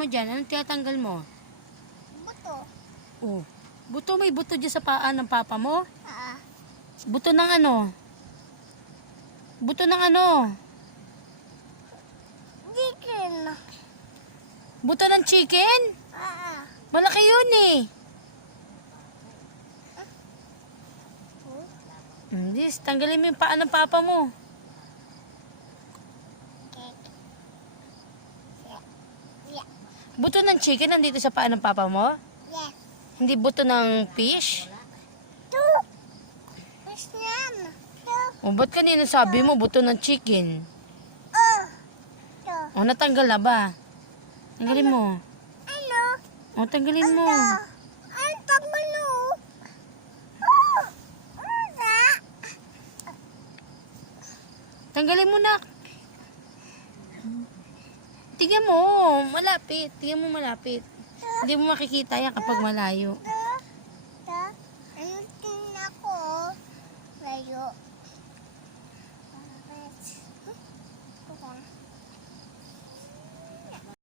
mo dyan? Anong tinatanggal mo? Buto. Oh. Buto, may buto dyan sa paa ng papa mo? Ah. Buto ng ano? Buto ng ano? Chicken. Buto ng chicken? Ah. Malaki yun eh. Yes, tanggalin mo yung paa ng papa mo. Yeah. Buto ng chicken nandito sa paa ng papa mo? Yes. Hindi buto ng fish? Two. Fish yan. Two. O, ba't kanina sabi mo buto ng chicken? Two. O, natanggal na ba? Tanggalin mo. Ano? O, tanggalin mo. Ang tangalo. Oh. Ano? Tanggalin mo na. Tingnan mo, malapit. Tingnan mo malapit. Hindi mo makikita yan kapag malayo.